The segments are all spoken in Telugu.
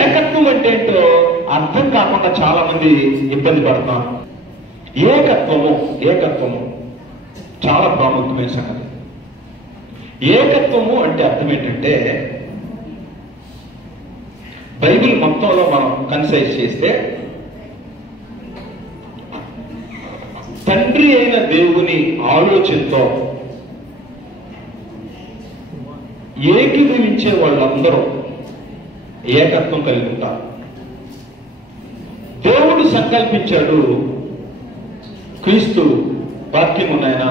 ఏకత్వం అంటే ఏంటో అర్థం కాకుండా చాలా మంది ఇబ్బంది పడుతున్నారు. ఏకత్వము చాలా ప్రాముఖ్యమైన సంగతి. ఏకత్వము అంటే అర్థం ఏంటంటే, బైబిల్ మొత్తంలో మనం కన్సైజ్ చేస్తే తండ్రి అయిన దేవుని ఆలోచనతో ఏకీభవించే వాళ్ళందరూ ఏకత్వం కలిగి ఉంటారు. దేవుడు సంకల్పించాడు, క్రీస్తు వాక్యమునైనా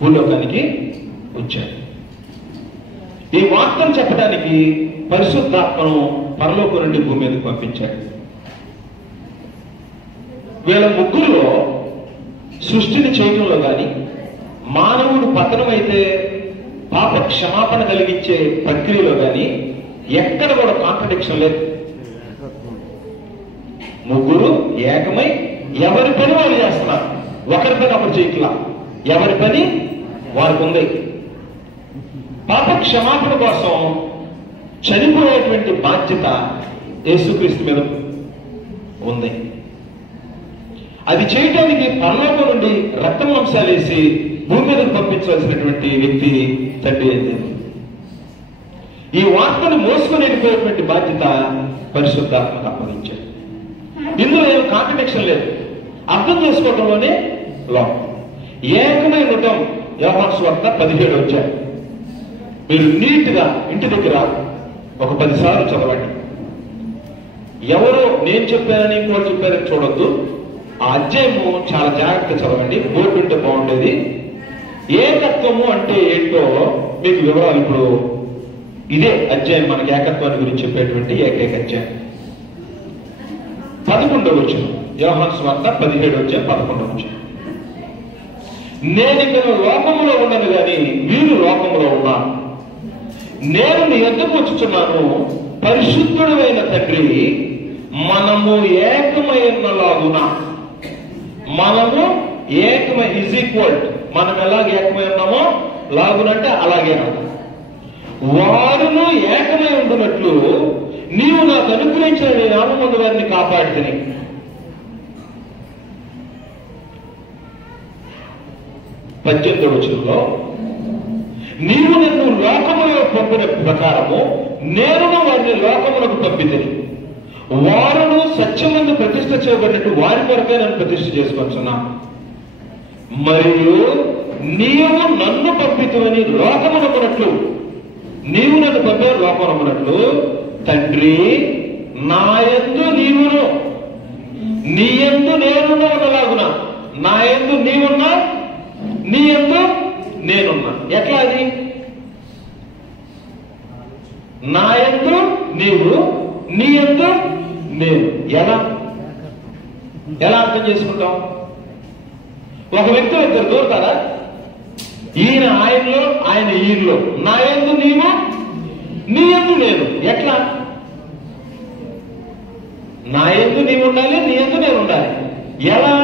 భూలోకానికి వచ్చాడు. ఈ వార్తను చెప్పడానికి పరిశుద్ధాత్మను పరలోకం నుండి భూమి మీదకి పంపించాడు. వీళ్ళ ముగ్గురులో సృష్టిని చేయడంలో కానీ, మానవుడు పతనమైతే పాప క్షమాపణ కలిగించే ప్రక్రియలో కానీ ఎక్కడ కూడా కాంట్రడిక్షన్ లేదు. ముగ్గురు ఏకమై ఎవరి పని వాళ్ళు చేస్తున్నారు. ఒకరి పని ఒకరు చేయట్లా, ఎవరి పని వారికి ఉంది. పాప క్షమాపణ కోసం చనిపోయేటువంటి బాధ్యత యేసుక్రీస్తు మీద ఉంది. అది చేయడానికి పరలోకం నుండి రక్తం వంశాలు వేసి భూమి మీదకు పంపించవలసినటువంటి వ్యక్తి తండ్రి అయితే, ఈ వార్తను మోసుకొని వెళ్ళిపోయేటువంటి బాధ్యత పరిశుద్ధాత్మకు అప్పగించాడు. ఇందులో ఏం కాంట్రడిక్షన్ లేదు, అర్థం చేసుకోవడంలోనే లోపం. ఏకమై ఉండటం యోహాను సువార్త 17 వచ్చారు. మీరు నీట్గా ఇంటి దగ్గర ఒక 10 సార్లు చదవండి. ఎవరో నేను చెప్పానని ఇంకోటి చెప్పారని చూడొద్దు. ఆ అధ్యాయము చాలా జాగ్రత్తగా చదవండి. బోర్డు ఉంటే బాగుండేది. ఏకత్వము అంటే ఏంటో మీకు వివరాలు ఇప్పుడు ఇదే అధ్యాయం మనకి ఏకత్వాన్ని గురించి చెప్పేటువంటి ఏకైక అధ్యాయం. 11వ వచనం, యోహాను సువార్త 17 అధ్యాయం 11వ వచనం. నేను ఇక్కడ లోకములో ఉండను గాని వీరు లోకములో ఉన్నారు. నేను నీ యొద్దకు వచ్చుచున్నాను. పరిశుద్ధుడైన తండ్రి, మనము ఏకమైనలాగున, మనము ఏకమై ఈజ్ ఈక్వల్, మనం ఎలాగ ఏకమై ఉన్నామో లాగునంటే అలాగే వారును ఏకమై ఉండునట్లు నీవు నాకు అనుగ్రహించిన నీ నామమున వారిని కాపాడితిని. పద్దెనిమిదవ వచనంలో, నీవు నన్ను లోకములో పంపిన ప్రకారము నేరును వారిని లోకములకు పంపితిని. వారును సత్యమందు ప్రతిష్ఠ చేయబడినట్టు వారి కొరకే నన్ను ప్రతిష్ఠ చేసుకొచ్చున్నా. మరియు నీవు నన్ను పంపితువని లోకమునకున్నట్లు, నీవు నన్ను పంపే లోకమునకున్నట్లు తండ్రి నాయందు నీవును నీయందు నేనున్నా ఉన్నలాగున, నాయందు నీవున్నా నీయందు నేనున్నా. ఎట్లా అది? నాయందు నీవు, నీయందు నేను. ఎలా అర్థం చేసుకుంటాం? ఒక వ్యక్తి ఇద్దరు దూరతారా? ఈయన ఆయనలో, ఆయన ఈయనలో. నాయందు నీవు, నీయందు నేను. ఎట్లా? నాయందు నీవు ఉండాలి, నీయందు నేను ఉండాలి. ఎలా?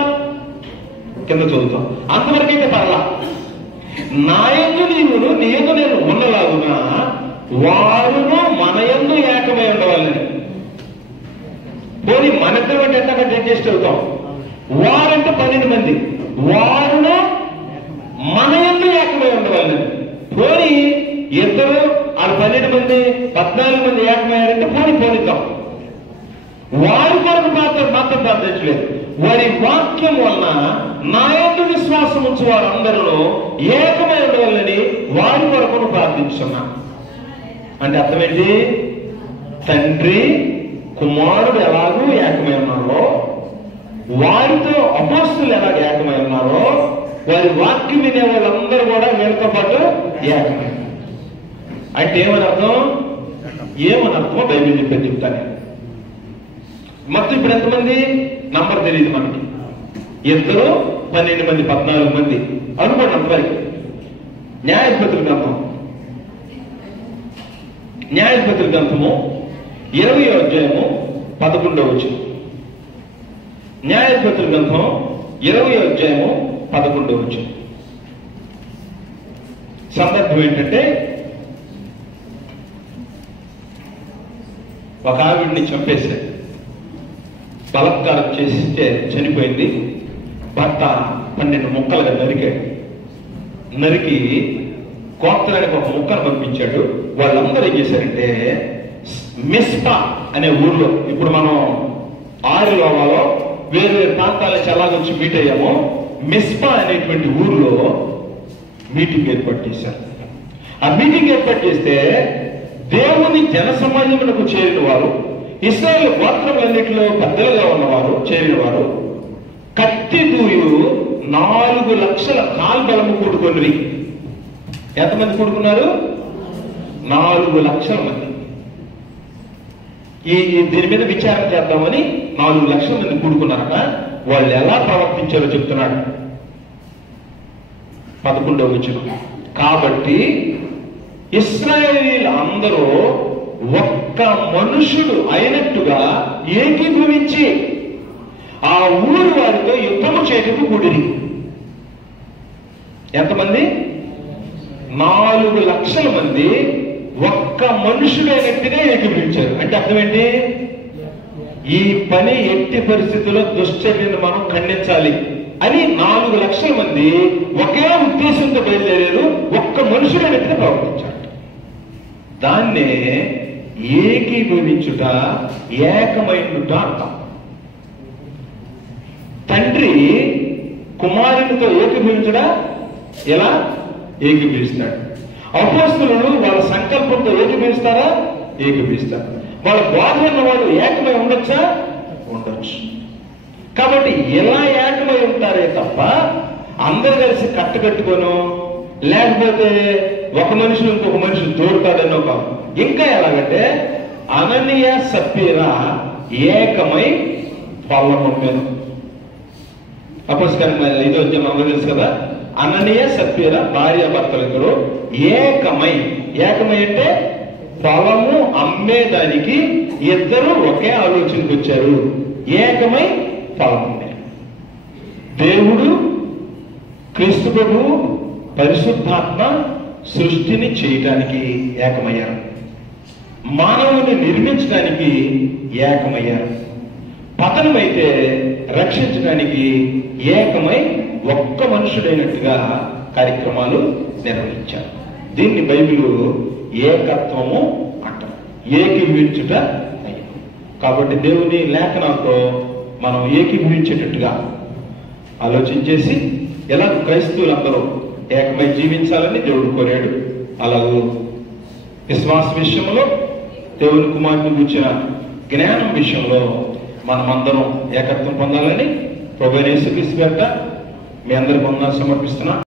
కింద చదువుతాం. అంతవరకైతే పర్లా. నాయందు నీవును నీయందు నేను ఉన్నలాగునా వారును మనయందు ఏకమై ఉండవాలని. పోనీ మనిద్దరం అంటే ఎట్లా అడ్జస్ట్ అవుతాం? వారంటే 12 మంది, వారును మనయందు ఏకమై ఉండవాలని. పోనీ ఇద్దరు వాళ్ళు 12 మంది 14 మంది ఏకమయ్యారంటే పోనిద్దాం. వారి కొరకు మాత్రం ప్రార్థించలేదు. వారి వాక్యం వలన నా యందు విశ్వాసం ఉంచు వారందరూ ఏకమై ఉండవాలని వారి కొరకు ప్రార్థించున్నా. అంటే అర్థమేంటి? తండ్రి కుమారుడు ఎలాగూ ఏకమై ఉన్నారో, వారితో అపోస్తులు ఎలాగ ఏకమై ఉన్నారో, వారి వాక్యం వినే వాళ్ళందరూ కూడా వీళ్ళతో పాటు ఏకమై. అంటే ఏమనర్థం బైబిల్ చెప్పేది చెప్తాను. మొత్తం ఇప్పుడు ఎంతమంది నంబర్ తెలియదు మనకి. ఇద్దరు 12 మంది 14 మంది అనుకోండి. అంతవరకు న్యాయాధిపతుల గ్రంథము 20వ అధ్యాయము 11వ వచనం. న్యాయాధిపతుల గ్రంథం 20వ అధ్యాయము 11వ వచనం. సందర్భం ఏంటంటే ఒక ఆవిడ్ని చంపేశాడు. బలత్కారం చేస్తే చనిపోయింది. భర్త 12 ముక్కలుగా నరికాడు. నరికి గోత్రానికి ఒక ముక్కను పంపించాడు. వాళ్ళందరూ ఏం చేశారంటే మిస్పా అనే ఊర్లో, ఇప్పుడు మనం ఆరులోవాలో వేరు వేరు ప్రాంతాల చల్లాగొచ్చి మీట్ అయ్యామో, మిస్పా అనేటువంటి ఊర్లో మీటింగ్ ఏర్పాటు చేశారు. ఆ మీటింగ్ ఏర్పాటు చేస్తే దేవుని జన సమాజమునకు చేరిన వారు, ఇశ్రాయేలు గోత్రములన్నిటిలో పెద్దలుగా ఉన్నవారు చేరిన వారు కత్తి దూయు 4 లక్షల కాల్బలము కూడుకొని. ఎంతమంది కూడుకున్నారు? 4 లక్షల మంది. దీని మీద విచారణ చేద్దామని 4 లక్షల మంది కూడుకున్నారట. వాళ్ళు ఎలా ప్రవర్తించారో చెప్తున్నాడు 11వ వచనం. కాబట్టి ఇశ్రాయేలీయులు అందరూ ఒక్క మనుషుడు అయినట్టుగా ఏకీభవించి ఆ ఊరు వారితో యుద్ధము చేయటకు కూడిరి. ఎంతమంది? 4 లక్షల మంది ఒక్క మనుషుడైనట్టుగా ఏకీభవించారు. అంటే అర్థం ఏంటి? ఈ పని ఎట్టి పరిస్థితుల్లో దుశ్చర్యను మనం ఖండించాలి అని 4 లక్షల మంది ఒకే ఉద్దేశంతో బయలుదేరారు. ఒక్క మనుషుడైనట్టుగా ప్రవర్తించారు. దాన్నే ఏకీభవించుట, ఏకమైనట అంటాం. తండ్రి కుమారునితో ఏకీభవించడా? ఎలా ఏకీభవిస్తాడు? అపోస్తలులు వాళ్ళ సంకల్పంతో ఏకీభవిస్తారా? ఏకీభవిస్తారు. వాళ్ళ బోధన వాళ్ళు ఏకమై ఉండొచ్చా? ఉండొచ్చు. కాబట్టి ఎలా ఏకమై ఉంటారే తప్ప అందరు కలిసి కట్టుకట్టుకోను, లేకపోతే ఒక మనిషి ఇంకొక మనిషి దూరుతాడనో కాదు. ఇంకా ఎలాగంటే అననీయ సప్పీరా ఏకమై పొలమమ్మారు. అపోస్తలుల 5వ అధ్యాయం మనకు తెలుసు కదా. అననీయ సప్పీరా భార్య భర్తలు ఇద్దరు ఏకమై. ఏకమై అంటే పొలము అమ్మేదానికి ఇద్దరు ఒకే ఆలోచనకు వచ్చారు. ఏకమై పొలం అమ్మారు. దేవుడు, క్రీస్తు ప్రభువు, పరిశుద్ధాత్మ సృష్టిని చేయటానికి ఏకమయ్యారు. మానవుని నిర్మించడానికి ఏకమయ్యారు. పతనమైతే రక్షించడానికి ఏకమై ఒక్క మనుషుడైనట్టుగా కార్యక్రమాలు నిర్వహించారు. దీన్ని బైబిల్ ఏకత్వము అంటారు. ఏకీభవించుట. కాబట్టి దేవుని లేఖనాలతో మనం ఏకీభవించేటట్టుగా ఆలోచించేసి ఎలా క్రైస్తవులందరూ ఏకమై జీవించాలని దేవుడు కోరాడు. అలాగూ విశ్వాస విషయంలో, దేవుని కుమారుని గురించిన జ్ఞానం విషయంలో మనమందరం ఏకత్వం పొందాలని ప్రభువైన యేసుక్రీస్తు పేరిట మీ అందరి వందనాలు సమర్పిస్తున్నా.